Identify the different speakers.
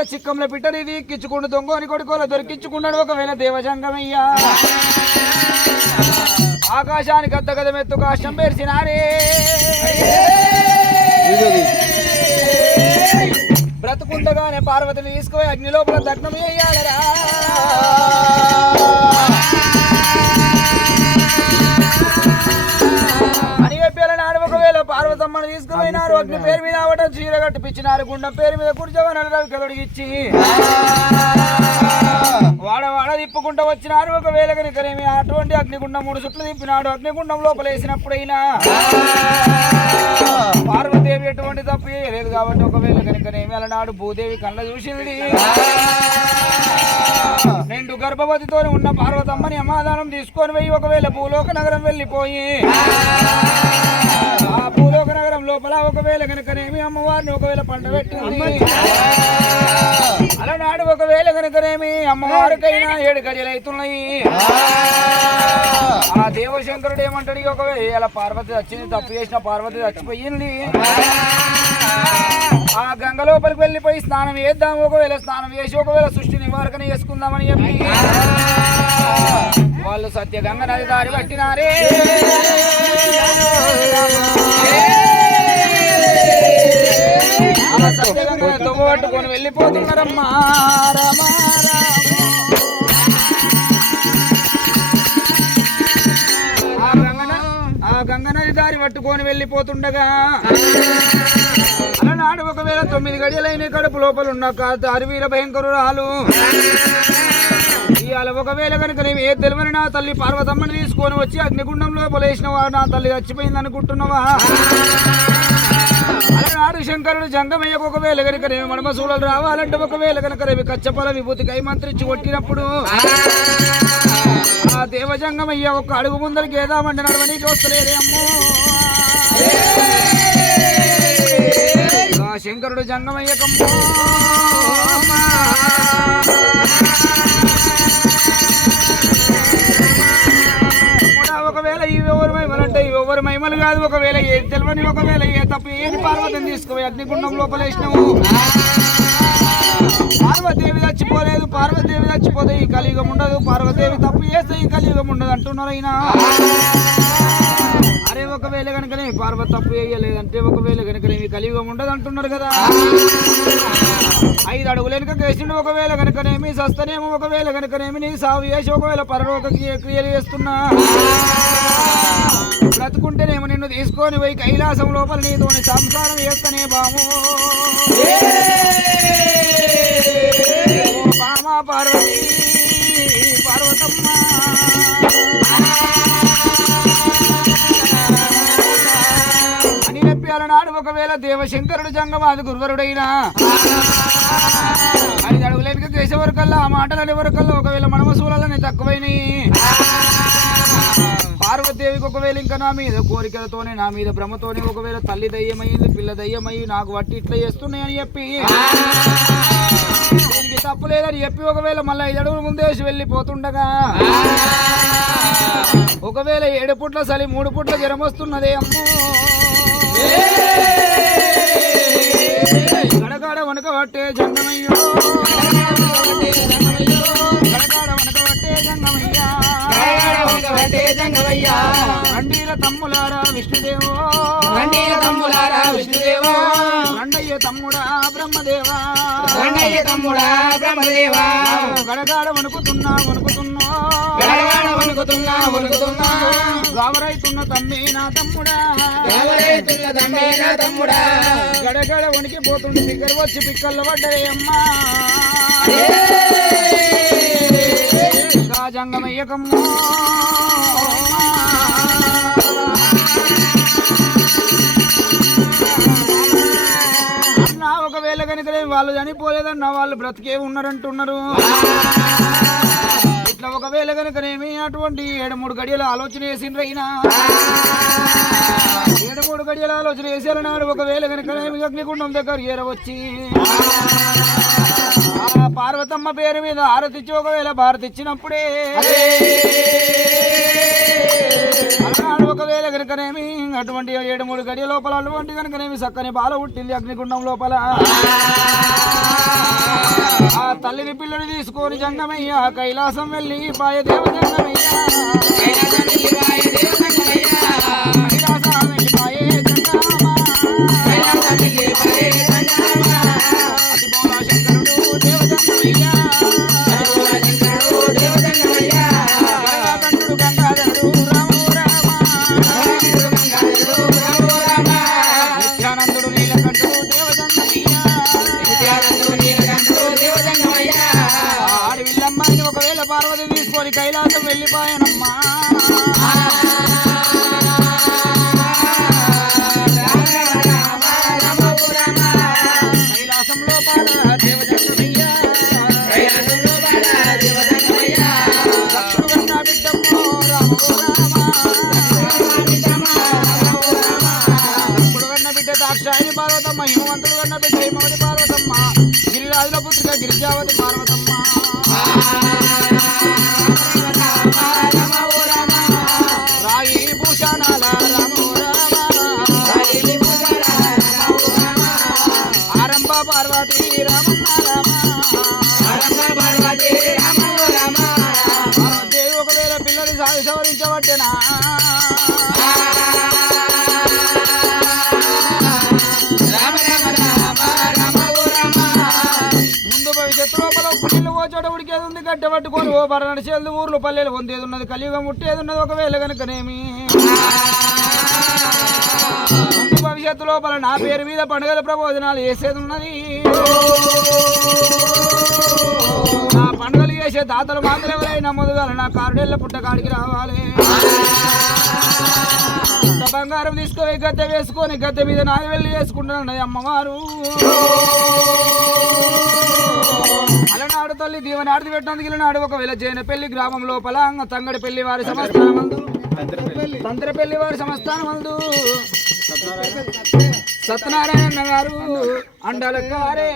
Speaker 1: ఒకవేళ చిక్కంలో పిట్టని దిక్కించుకుంటూ దొంగ అని కొడుకోలో దొరికించుకున్నాడు ఒకవేళ దేవజంగమయ్యా. ఆకాశానికి అద్ద గద మెత్తు కాష్టం పేర్చినారే. బ్రతుకుండగానే పార్వతిని తీసుకుపోయి అగ్నిలోపల దగ్నం చేయాలరా పార్వతమ్మను తీసుకుపోయినారు. అగ్ని పేరు మీద అవటం చీర కట్టిపించినారు గుండం పేరు మీద కూర్చోమని రవి కలుడిగిచ్చి వాడ వాడ తిప్పుకుంటూ వచ్చినారు. ఒకవేళ కనుకనేమి అటువంటి అగ్నిగుండం మూడు చుట్లు తిప్పినాడు అగ్నిగుండం లోపల వేసినప్పుడైనా భూదేవి ఎటువంటి తప్పు చేయలేదు కాబట్టి ఒకవేళ కనుకనేమి అలనాడు భూదేవి కళ్ళ చూసింది. రెండు గర్భవతితో ఉన్న పార్వతమ్మని అమాదానం తీసుకొని పోయి ఒకవేళ భూలోక నగరం వెళ్ళిపోయి ఆ భూలోక నగరం లోపల ఒకవేళ కనుకనేమి అమ్మవారిని ఒకవేళ పంట పెట్టింది. అలనాడు ఒకవేళ కనుకనేమి అమ్మవారికైనా ఏడు గడియలు అవుతున్నాయి శంకరుడు ఏమంటాడు? ఇక ఒకవేళ పార్వతి వచ్చింది తప్పు చేసిన పార్వతి చచ్చిపోయింది. ఆ గంగ లోపలికి వెళ్ళిపోయి స్నానం చేద్దాం ఒకవేళ స్నానం చేసి ఒకవేళ సృష్టి నివారణ చేసుకుందామని చెప్పి వాళ్ళు సత్య గంగ నది దారి పట్టినారే. ఆ దువ్వ పట్టుకొని వెళ్ళిపోతున్నారమ్మా. పట్టుకొని వెళ్ళిపోతుండగా. అలనాడు ఒకవేళ తొమ్మిది గడియలైన కడుపు లోపల ఉన్న అరువీర భయంకరురాలు. ఇవాళ ఒకవేళ కనుక నేను ఏ తెలివని నా తల్లి పార్వతమ్మని తీసుకొని వచ్చి అగ్నిగుండం లోపల వేసినవా నా తల్లి చచ్చిపోయింది అనుకుంటున్నావా? అలనాడు శంకరుడు జంగమయ్యకు ఒకవేళ కనుక రేవి మడమసూలలు రావాలంటే ఒకవేళ కనుక రేవి కచ్చపల విభూతి కైమంత్రించి కొట్టినప్పుడు ఆ దేవజంగమయ్య ఒక అడుగు ముందరికి ఏదామంటే నడవనీకి వస్తలేదే అమ్మో. శంకరుడు జంగమయ్యకమ్మో ఒకవేళ ఇవి ఎవరు మహిమలు అంటే ఇవి ఎవరు మహిమలు కాదు. ఒకవేళ ఏది తెలియని ఒకవేళ ఏ తప్పు ఏది పార్వతిని తీసుకుపోయి అగ్నిగుండం లోపల వేసినావు. పార్వతీదేవి చచ్చిపోలేదు. పార్వతీదేవి చచ్చిపోతే ఈ కలియుగం ఉండదు. పార్వతీదేవి తప్పు చేస్తే ఈ కలియుగం ఉండదు అంటున్నారు అయినా అరే ఒకవేళ కనుకనే పార్వ తప్పు వేయలేదంటే ఒకవేళ కనుకనే ఈ కలియుగం ఉండదు అంటున్నారు కదా. ఐదు అడుగులు వెనుక కేసుడు ఒకవేళ కనుకనేమి సస్తనేమో ఒకవేళ కనుకనేమి నీ సాగు చేసి ఒకవేళ పరలోక క్రియలు చేస్తున్నా. బ్రతుకుంటేనేమో నిన్ను తీసుకొని పోయి కైలాసం లోపల నీతోని సంసారం చేస్తనే బాము ఓ పార్వతి పార్వతమ్మ. అని నాడు ఒకవేళ దేవశంకరుడు జంగమాది గురువరుడైనా. అని అడుగులేక కేశవరకల్లా ఆ మాటలని వరకల్లా ఒకవేళ మనమసూలని తక్కువైనవి పార్వతీదేవికి ఒకవేళ ఇంకా నా మీద కోరికలతోనే నా మీద భ్రమతోనే ఒకవేళ తల్లి దయ్యమైంది పిల్ల దయ్యమయ్యి నాకు వట్టి ఇట్లా చేస్తున్నాయని చెప్పి. దీనికి తప్పు లేదని చెప్పి ఒకవేళ మళ్ళీ ఐదు అడుగులు ముందేసి వెళ్ళిపోతుండగా. ఒకవేళ ఏడు పుట్ల చలి మూడు పుట్ల జ్వరం వస్తున్నదే అమ్మో. గడగడ వణకబట్టే జంగమయ్యో. గడగడ వణకబట్టే జంగమయ్యా. రండీల తమ్ములారా విష్ణుదేవో.
Speaker 2: రండీల తమ్ములారా విష్ణుదేవో.
Speaker 1: రండయ్య తమ్ముడా బ్రహ్మదేవా.
Speaker 2: రండయ్య తమ్ముడా బ్రహ్మదేవా.
Speaker 1: గడగాడ వణుకుతున్నా వణుకుతున్నా.
Speaker 2: గడగాడ వణుకుతున్నా వణుకుతున్నా.
Speaker 1: గావరైతున్న తమ్మి నా తమ్ముడా.
Speaker 2: దేవరైతుల తండ్రి నా తమ్ముడా.
Speaker 1: గడగడ వణికిపోతుండే దగ్గర వచ్చి పిక్కల్లో పడ్డాయి అమ్మా. రాజంగమయ్యకమ్మా ఒకవేళ కనుక వాళ్ళు చనిపోలేదన్న వాళ్ళు బ్రతికే ఉన్నారంటున్నారు. ఇట్లా ఒకవేళ కనుకనేమి అటువంటి ఏడు మూడు గడియలు ఆలోచన చేసిండ్రు ఏడు మూడు గడియల ఆలోచన చేశారు నాడు ఒకవేళ కనుకనేమి అగ్నిగుండం దగ్గర ఏరవచ్చి పార్వతమ్మ పేరు మీద ఆరతిచ్చి ఒకవేళ భారతి ఇచ్చినప్పుడే. ఒకవేళ కనుకనేమి అటువంటి ఏడు మూడు గడియ లోపల అటువంటి కనుకనేమి చక్కని బాల పుట్టింది అగ్నిగుండం లోపల. తల్లిని పిల్లలు తీసుకొని జంగమయ్యా కైలాసం వెళ్ళి పాయ దేవ జంగమయ్య కైలాసం వెళ్ళి పాయే జంగమ. కన్న కైలాసం వెళ్ళిపోయానమ్మా పార్వతమ్మ హిమవంతుడు కన్న బిడ్డ హిమవతి పార్వతమ్మ గిరిరాజుల పుత్రిక గిరిజావతి పార్వతమ్మ పోచోట ఉడికేది ఉంది గడ్డ పట్టుకొని ఓ బరణ చేదు ఊర్లు పల్లెలు పొందేది ఉన్నది కలియుగం ముట్టేది ఉన్నది ఒకవేళ కనుకనేమి ముందు భవిష్యత్తు లోపల నా పేరు మీద పండుగల ప్రబోధనాలు చేసేది ఉన్నది. చేసే దాతలు మాత్రం ఎవరైనా ముందుగా నా కారుడేళ్ళ పుట్టకాడికి రావాలి. బంగారం తీసుకొని గద్దె వేసుకొని గద్దె మీద నాయ వెళ్ళి వేసుకుంటున్నది అమ్మవారు. అలనాడు తల్లి దీవనాడు పెట్టినందుకు ఇలనాడు ఒకవేళ జైనపల్లి గ్రామం లోపల తంగడి పెళ్ళి వారి సంస్థానమందు తంత్రపల్లి వారి సంస్థానమందు సత్యనారాయణ గారు అండల గారే.